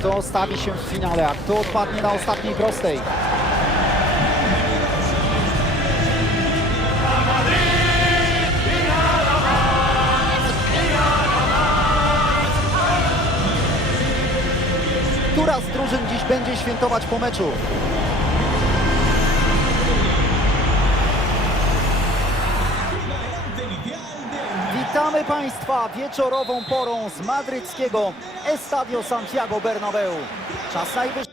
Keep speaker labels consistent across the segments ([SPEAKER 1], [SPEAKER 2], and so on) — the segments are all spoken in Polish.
[SPEAKER 1] Kto stawi się w finale, a kto odpadnie na ostatniej prostej? Która z drużyn dziś będzie świętować po meczu? Witamy Państwa wieczorową porą z madryckiego Estadio Santiago Bernabeu. Czas najwyższy.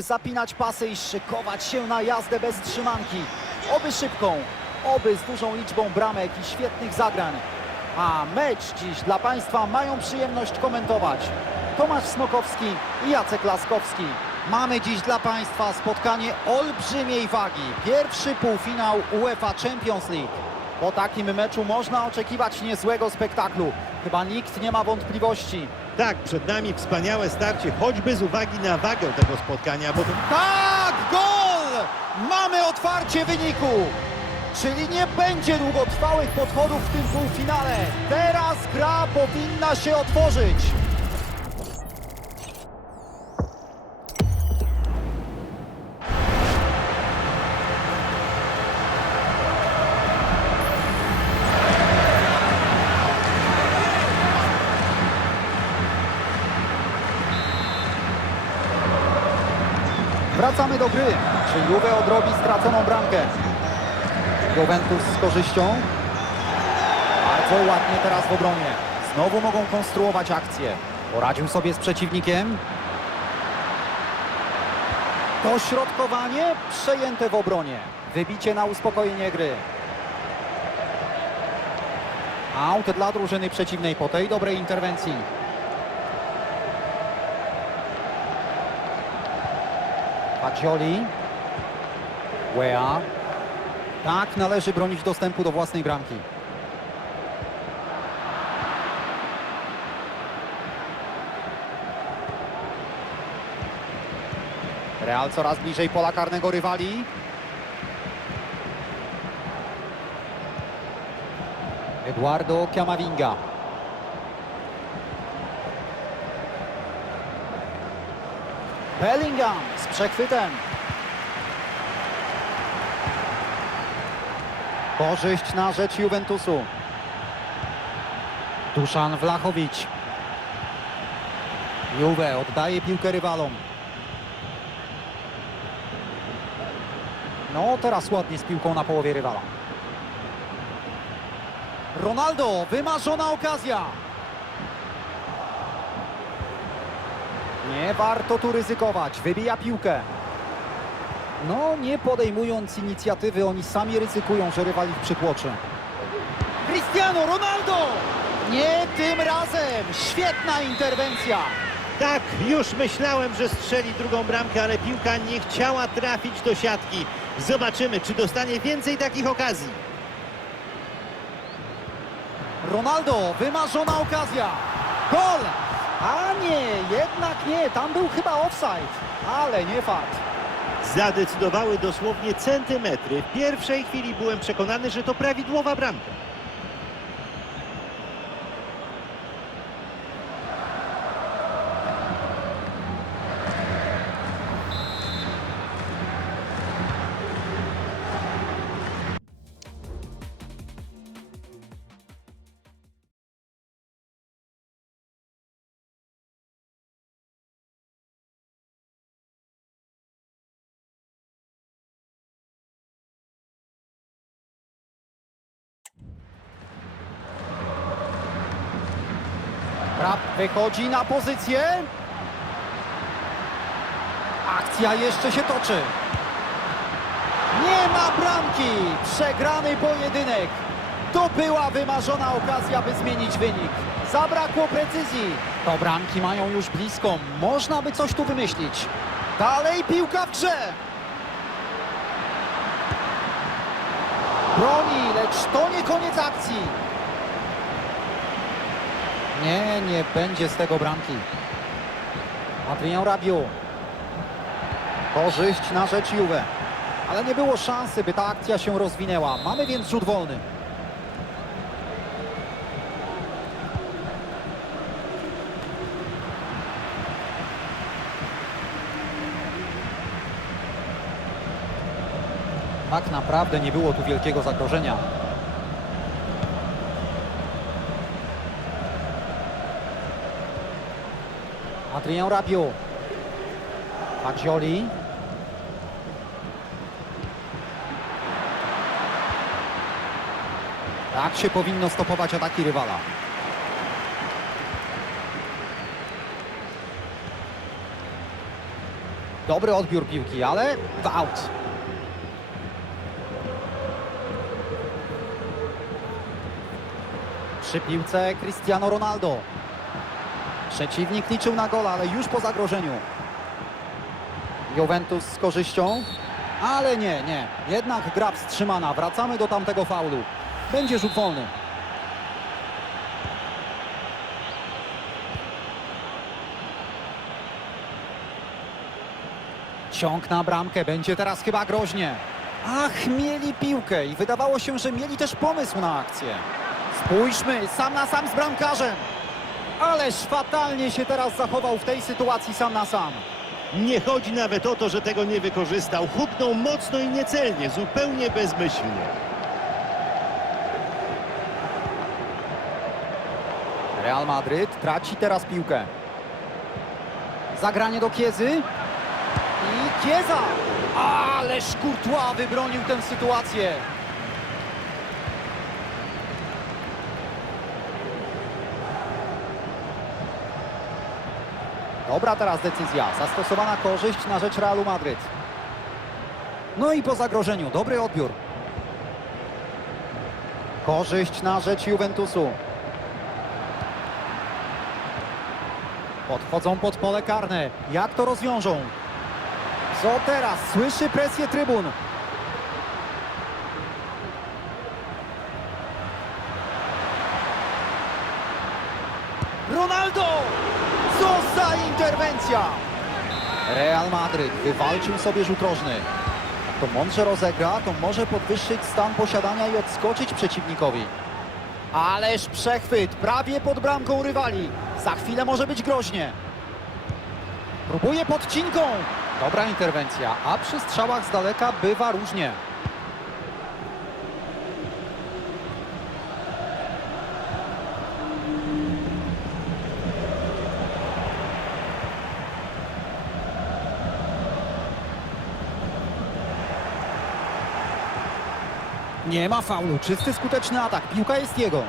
[SPEAKER 1] zapinać pasy i szykować się na jazdę bez trzymanki. Oby szybką, oby z dużą liczbą bramek i świetnych zagrań. A mecz dziś dla Państwa mają przyjemność komentować Tomasz Smokowski i Jacek Laskowski. Mamy dziś dla Państwa spotkanie olbrzymiej wagi. Pierwszy półfinał UEFA Champions League. Po takim meczu można oczekiwać niezłego spektaklu. Chyba nikt nie ma wątpliwości.
[SPEAKER 2] Tak, przed nami wspaniałe starcie, choćby z uwagi na wagę tego spotkania, bo
[SPEAKER 1] Tak, gol! Mamy otwarcie wyniku! Czyli nie będzie długotrwałych podchodów w tym półfinale. Teraz gra powinna się otworzyć. Wracamy do gry. Czy Juve odrobi straconą bramkę? Juventus z korzyścią. Bardzo ładnie teraz w obronie. Znowu mogą konstruować akcję. Poradził sobie z przeciwnikiem. Dośrodkowanie przejęte w obronie. Wybicie na uspokojenie gry. Aut dla drużyny przeciwnej po tej dobrej interwencji. Pacioli. Wea. Tak należy bronić dostępu do własnej bramki. Real coraz bliżej pola karnego rywali. Eduardo Camavinga. Bellingham z przechwytem. Korzyść na rzecz Juventusu. Duszan Wlachowicz. Juve oddaje piłkę rywalom. No, teraz ładnie z piłką na połowie rywala. Ronaldo, wymarzona okazja. Nie warto tu ryzykować. Wybija piłkę. No, nie podejmując inicjatywy, oni sami ryzykują, że rywal ich przytłoczy. Cristiano Ronaldo! Nie tym razem! Świetna interwencja!
[SPEAKER 2] tak, już myślałem, że strzeli drugą bramkę, ale piłka nie chciała trafić do siatki. Zobaczymy, czy dostanie więcej takich okazji.
[SPEAKER 1] Ronaldo, wymarzona okazja. Gol! A nie, jednak nie, tam był chyba offside, ale nie fakt.
[SPEAKER 2] Zadecydowały dosłownie centymetry. W pierwszej chwili byłem przekonany, że to prawidłowa bramka.
[SPEAKER 1] Krab wychodzi na pozycję. Akcja jeszcze się toczy. Nie ma bramki. Przegrany pojedynek. To była wymarzona okazja, by zmienić wynik. Zabrakło precyzji. To bramki mają już blisko. Można by coś tu wymyślić. Dalej piłka w grze. Broni, lecz to nie koniec akcji. Nie, nie będzie z tego bramki. Adrien Rabiot. Korzyść na rzecz Juve. Ale nie było szansy, by ta akcja się rozwinęła. Mamy więc rzut wolny. Tak naprawdę nie było tu wielkiego zagrożenia. Adrien Rabiot. Fagioli. Tak się powinno stopować ataki rywala. Dobry odbiór piłki, ale w out. Przy piłce Cristiano Ronaldo. Przeciwnik liczył na gola, ale już po zagrożeniu. Juventus z korzyścią, ale nie, nie. Jednak gra wstrzymana. Wracamy do tamtego faulu. Będzie rzut wolny. Ciąg na bramkę. Będzie teraz chyba groźnie. Ach, mieli piłkę i wydawało się, że mieli też pomysł na akcję. Spójrzmy, sam na sam z bramkarzem. Ależ fatalnie się teraz zachował w tej sytuacji sam na sam.
[SPEAKER 2] Nie chodzi nawet o to, że tego nie wykorzystał. Huknął mocno i niecelnie, zupełnie bezmyślnie.
[SPEAKER 1] Real Madryt traci teraz piłkę. Zagranie do Kiezy. I Kieza! Ależ Courtois wybronił tę sytuację. Dobra teraz decyzja. Zastosowana korzyść na rzecz Realu Madryt. No i po zagrożeniu. Dobry odbiór. Korzyść na rzecz Juventusu. Podchodzą pod pole karne. Jak to rozwiążą? Co teraz? Słyszy presję trybun. Ronaldo! Co za Real Madryt wywalczył sobie rzut rożny. To mądrze rozegra, to może podwyższyć stan posiadania i odskoczyć przeciwnikowi. Ależ przechwyt, prawie pod bramką rywali. Za chwilę może być groźnie. Próbuje podcinką. Dobra interwencja, a przy strzałach z daleka bywa różnie. Nie ma faulu, czysty skuteczny atak, piłka jest jego.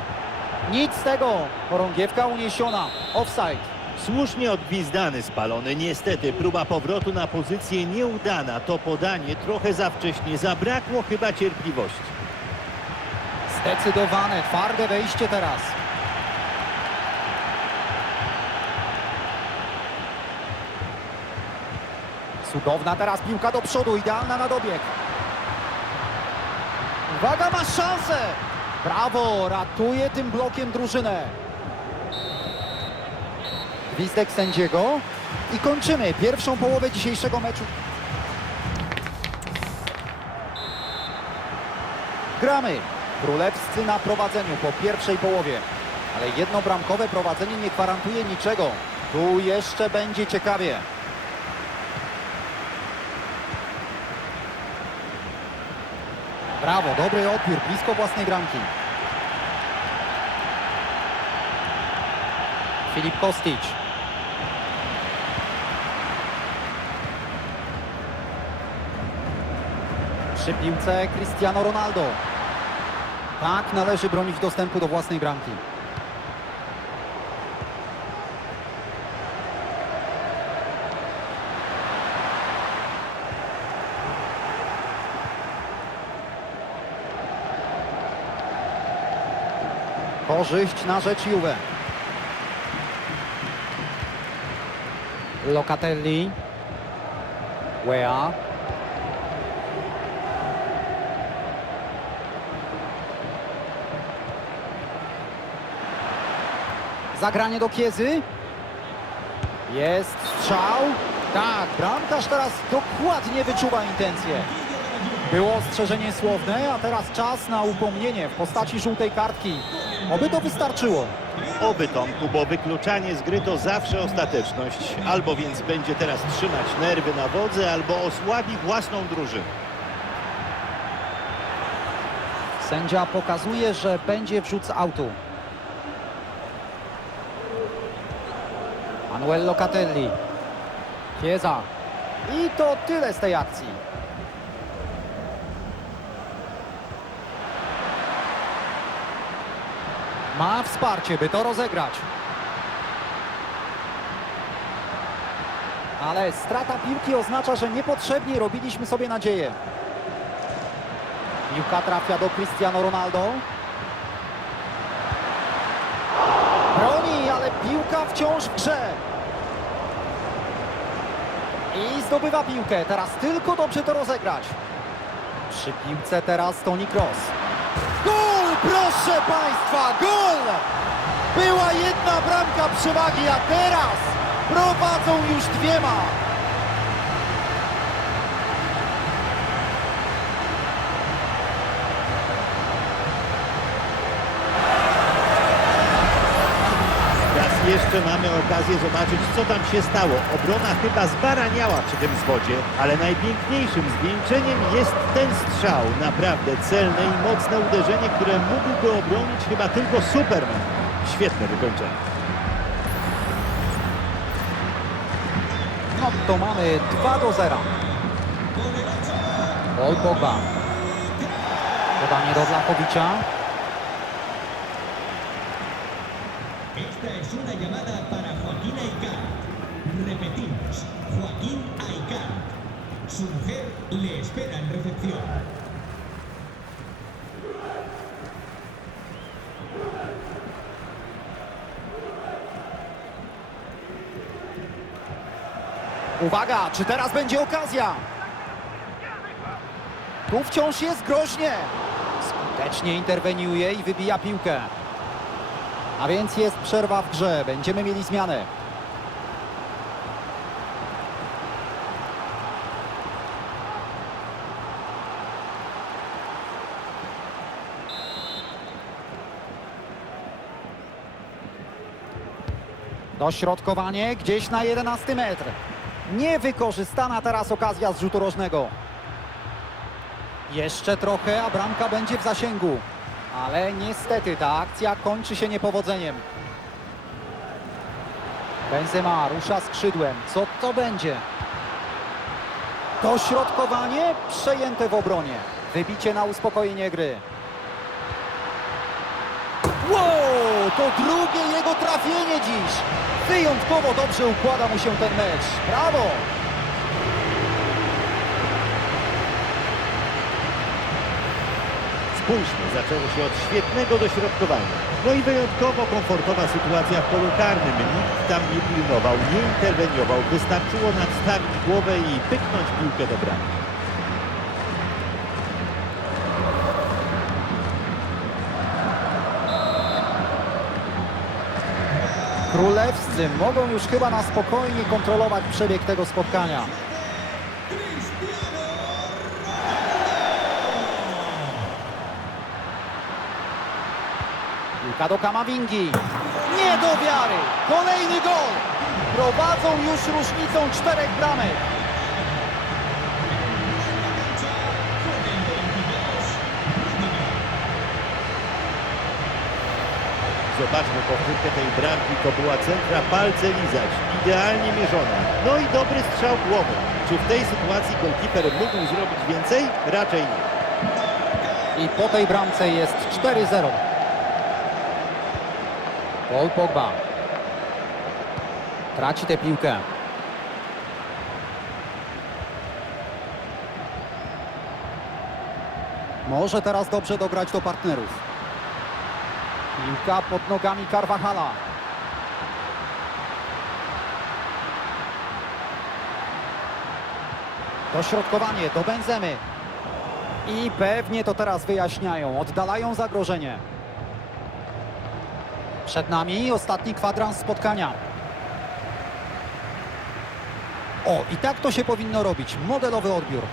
[SPEAKER 1] Nic z tego, chorągiewka uniesiona, offside.
[SPEAKER 2] Słusznie odgwizdany spalony. Niestety próba powrotu na pozycję nieudana. To podanie trochę za wcześnie. Zabrakło chyba cierpliwości.
[SPEAKER 1] Zdecydowane, twarde wejście teraz. Cudowna teraz piłka do przodu, idealna na dobieg. Uwaga, ma szansę! Brawo, ratuje tym blokiem drużynę. Gwizdek sędziego i kończymy pierwszą połowę dzisiejszego meczu. Gramy. Królewscy na prowadzeniu po pierwszej połowie. Ale jednobramkowe prowadzenie nie gwarantuje niczego. Tu jeszcze będzie ciekawie. Brawo, dobry odbiór, blisko własnej bramki. Filip Kostić. Przy piłce Cristiano Ronaldo. Tak należy bronić dostępu do własnej bramki. Korzyść na rzecz Juve. Locatelli. Wea. Zagranie do Kiezy. Jest strzał. Tak, bramkarz teraz dokładnie wyczuwa intencje. Było ostrzeżenie słowne, a teraz czas na upomnienie w postaci żółtej kartki. Oby to wystarczyło.
[SPEAKER 2] Oby Tomku, bo wykluczanie z gry to zawsze ostateczność. Albo więc będzie teraz trzymać nerwy na wodze, albo osłabi własną drużynę.
[SPEAKER 1] Sędzia pokazuje, że będzie wrzut z autu. Manuel Locatelli. Chiesa. I to tyle z tej akcji. Ma wsparcie, by to rozegrać. Ale strata piłki oznacza, że niepotrzebnie robiliśmy sobie nadzieję. Piłka trafia do Cristiano Ronaldo. Broni, ale piłka wciąż w grze. I zdobywa piłkę. Teraz tylko dobrze to rozegrać. Przy piłce teraz Toni Kroos. Gol, proszę Państwa, gol! Była jedna bramka przewagi, a teraz prowadzą już dwiema.
[SPEAKER 2] Teraz jeszcze mamy okazję zobaczyć, co tam się stało. Obrona chyba zbaraniała przy tym zwodzie, ale najpiękniejszym zwieńczeniem jest ten strzał. Naprawdę celne i mocne uderzenie, które mógłby obronić chyba tylko Superman. Świetne wykończenie.
[SPEAKER 1] No to mamy 2 do 0. Paul Pogba. Podanie do
[SPEAKER 3] para Joaquín Aicán. Repetimos, Joaquín Aicán. Su mujer le espera en recepción.
[SPEAKER 1] Uwaga, czy teraz będzie okazja? Tu wciąż jest groźnie. Skutecznie interweniuje i wybija piłkę. A więc jest przerwa w grze. Będziemy mieli zmianę. Dośrodkowanie gdzieś na 11 metr. Niewykorzystana teraz okazja z rzutu rożnego. Jeszcze trochę, a bramka będzie w zasięgu. Ale niestety ta akcja kończy się niepowodzeniem. Benzema rusza skrzydłem. Co to będzie? Dośrodkowanie przejęte w obronie. Wybicie na uspokojenie gry. Wow, to drugie jego trafienie dziś. Wyjątkowo dobrze układa mu się ten mecz. Brawo!
[SPEAKER 2] Spójrzmy, zaczęło się od świetnego dośrodkowania. No i wyjątkowo komfortowa sytuacja w polu karnym. Nikt tam nie pilnował, nie interweniował. Wystarczyło nadstawić głowę i pyknąć piłkę do bramki.
[SPEAKER 1] Królewscy mogą już chyba na spokojnie kontrolować przebieg tego spotkania. Piłka do Kamavingi. Nie do wiary. Kolejny gol. Prowadzą już różnicą czterech bramek.
[SPEAKER 2] Zobaczmy powtórkę tej bramki, to była centra palce lizać, idealnie mierzona. No i dobry strzał głową. Czy w tej sytuacji golkiper mógł zrobić więcej? Raczej nie.
[SPEAKER 1] I po tej bramce jest 4-0. Paul Pogba. Traci tę piłkę. Może teraz dobrze dograć do partnerów. Piłka pod nogami Carvajala. Dośrodkowanie do Benzemy. I pewnie to teraz wyjaśniają, oddalają zagrożenie. Przed nami ostatni kwadrans spotkania. O, i tak to się powinno robić. Modelowy odbiór.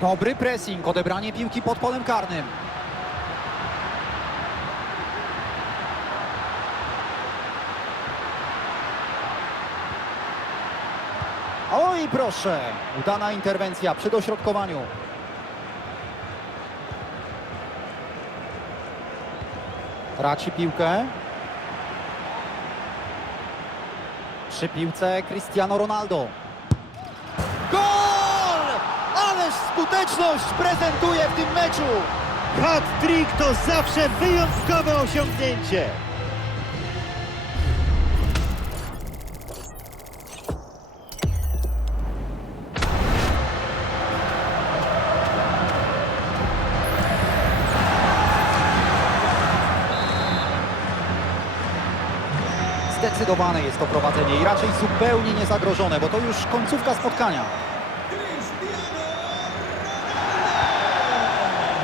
[SPEAKER 1] Dobry pressing, odebranie piłki pod polem karnym. Oj, proszę, udana interwencja przy dośrodkowaniu. Traci piłkę. Przy piłce Cristiano Ronaldo. Gol! Ależ skuteczność prezentuje w tym meczu.
[SPEAKER 2] Hat-trick to zawsze wyjątkowe osiągnięcie.
[SPEAKER 1] Zdecydowane jest to prowadzenie i raczej zupełnie niezagrożone, bo to już końcówka spotkania.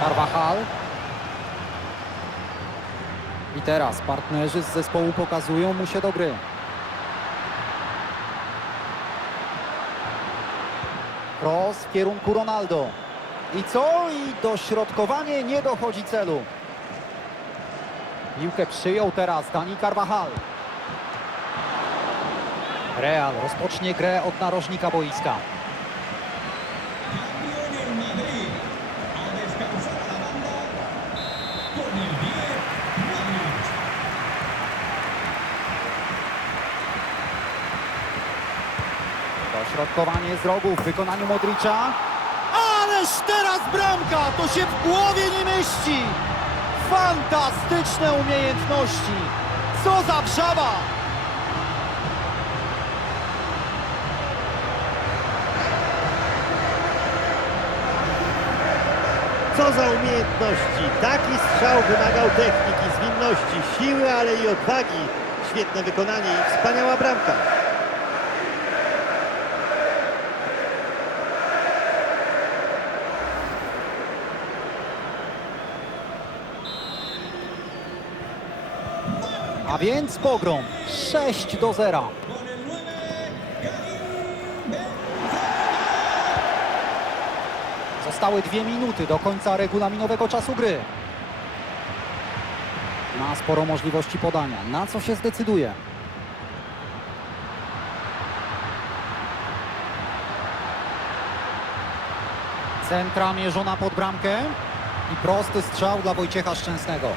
[SPEAKER 1] Carvajal. I teraz partnerzy z zespołu pokazują mu się do gry. Cross w kierunku Ronaldo. I co? I dośrodkowanie nie dochodzi celu. Piłkę przyjął teraz Dani Carvajal. Real rozpocznie grę od narożnika boiska.
[SPEAKER 3] Cambio en el Madrid. A descansar a la banda. Con el 10, Modric.
[SPEAKER 1] Dośrodkowanie z rogu w wykonaniu Modricza. Ależ teraz bramka! To się w głowie nie mieści! Fantastyczne umiejętności! Co za wrzawa!
[SPEAKER 2] Co za umiejętności. Taki strzał wymagał techniki, zwinności, siły, ale i odwagi. Świetne wykonanie i wspaniała bramka.
[SPEAKER 1] A więc pogrom 6 do 0. Zostały dwie minuty do końca regulaminowego czasu gry. Ma sporo możliwości podania. Na co się zdecyduje? Centra mierzona pod bramkę i prosty strzał dla Wojciecha Szczęsnego.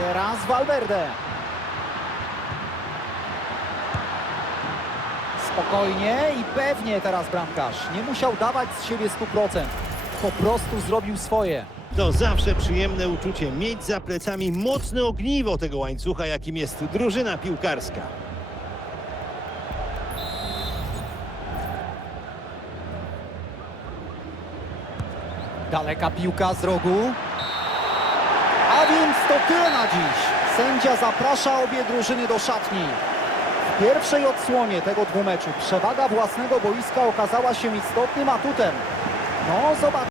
[SPEAKER 1] Teraz Valverde. Spokojnie i pewnie teraz bramkarz. Nie musiał dawać z siebie 100%. Po prostu zrobił swoje.
[SPEAKER 2] To zawsze przyjemne uczucie mieć za plecami mocne ogniwo tego łańcucha, jakim jest drużyna piłkarska.
[SPEAKER 1] Daleka piłka z rogu. A więc to tyle na dziś. Sędzia zaprasza obie drużyny do szatni. W pierwszej odsłonie tego dwumeczu przewaga własnego boiska okazała się istotnym atutem. No, zobacz.